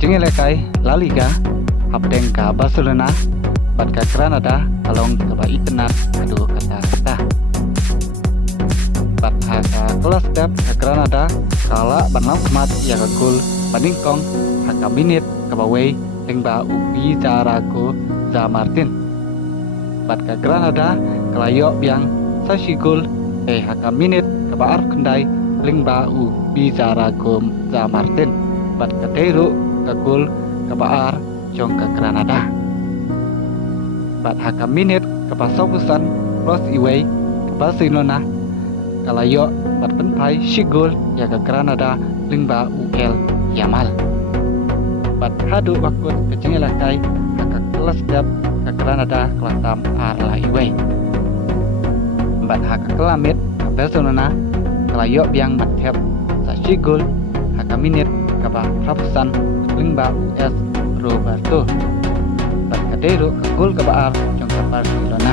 kecing lekai La Liga Abdeng ka Barcelona bat ka Granada kalong ka ba ikenat adu kata bat ka kelas step ka Granada kala ban mat ya ka gol paningkong ka minit ka bawei teng ba upi jarago za Martin bat ka Granada kalayo biang sashi gol haka minit ka ba ar kendai ling ba upi jarago za Martin bat ka teru ka gol ka ba ar jong ka Granada bat haka minit ka ba sobusan cross away ka Barcelona kalayo bat penpai shigol ya ka Granada ling ba UL Yamal bat hadu wakut kecing lakai haka kelas dap ka Granada kelatam arla away bat haka kelamit ka Barcelona kalayo biang mathep sa shigol haka minit ka ba rapusan ling ba US Roberto bat kadero ka gol ka baar jong ka Barcelona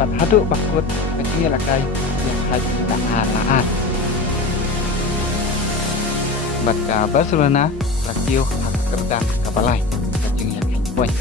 bat hadu bakut kecing lakai yang haji ka arlaat bat ka Barcelona rakio hak kerdang ka balai kecing yang poin